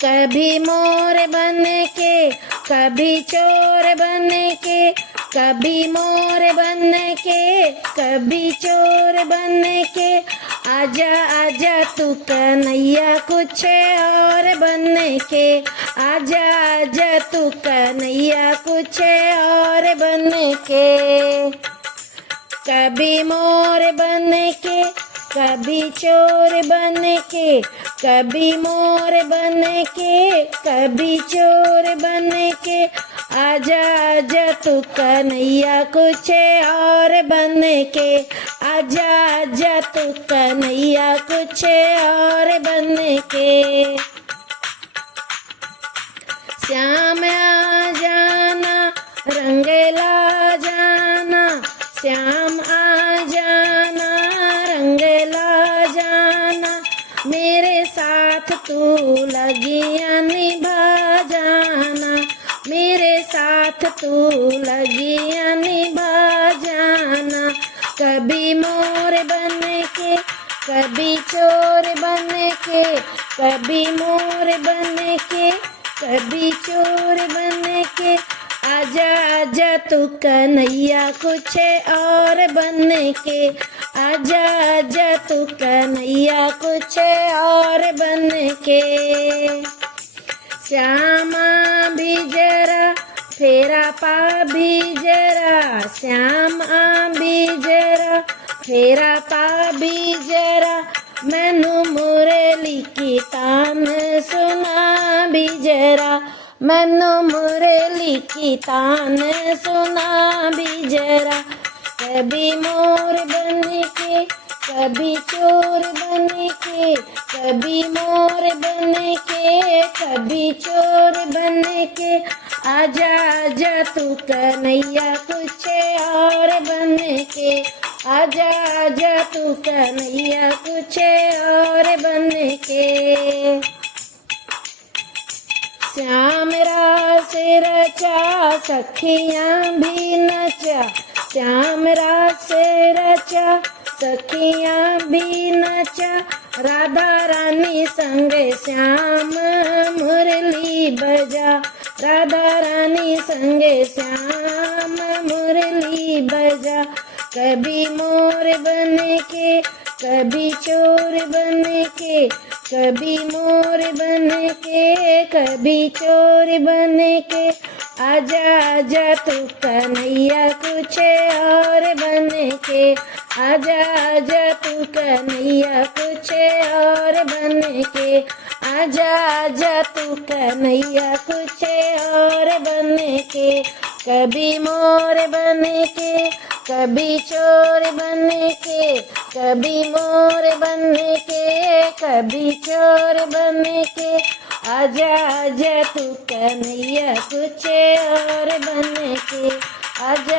कभी मोर बन के, कभी चोर बन के, कभी मोर बन के, कभी चोर बन के। आजा आजा तू कन्हैया कुछ और बन के, आजा आजा तू कन्हैया कुछ और बन के। कभी मोर बन के, कभी चोर बन के, कभी मोर बन के, कभी चोर बन के। आजा आजा तू कन्हैया कुछ और बन के, आजा आजा तू कन्हैया कुछ और बन के। श्याम आ जाना रंगला जाना, श्याम आ जाना रंगला जाना। मेरे साथ तू लगियां निभा जाना, मेरे साथ तू लगियां निभा जाना। कभी मोर बन के, कभी चोर बन के, कभी मोर बन के, कभी चोर बन के। आजा आजा तू कन्हैया कुछ और बन के, आजा आजा तू कन्हैया कुछ और बन के। श्यामा भी जरा फेरा पा भी जरा, श्यामा भी जरा फेरा पा भी जरा। मैनू मुरली की तान सुना भी जरा, मैनू मुरली की तान सुना भी जरा। कभी मोर बन के, कभी चोर बन के, कभी मोर बन के, कभी चोर बन के। आजा आजा तू कन्हैया कुछ और बन के, आजा आजा तू कन्हैया कुछ और बन के। श्याम रास रचा सखियां भी नचा, श्याम रास रचा सखियां भी नचा। राधा रानी संग श्याम मुरली बजा, राधा रानी संग श्याम मुरली बजा। कभी मोर बन के, कभी चोर बन के, कभी मोर बन के, कभी चोर बन के। आजा आजा तू कन्हैया कुछ और बन के, आजा आजा तू कन्हैया कुछ और बन के, आजा आजा तू कन्हैया कुछ और बन के। कभी मोर बन के, कभी चोर बन के, कभी मोर बन के, कभी चोर बन के। आजा आजा तू कन्हैया कुछ और बन के, आजा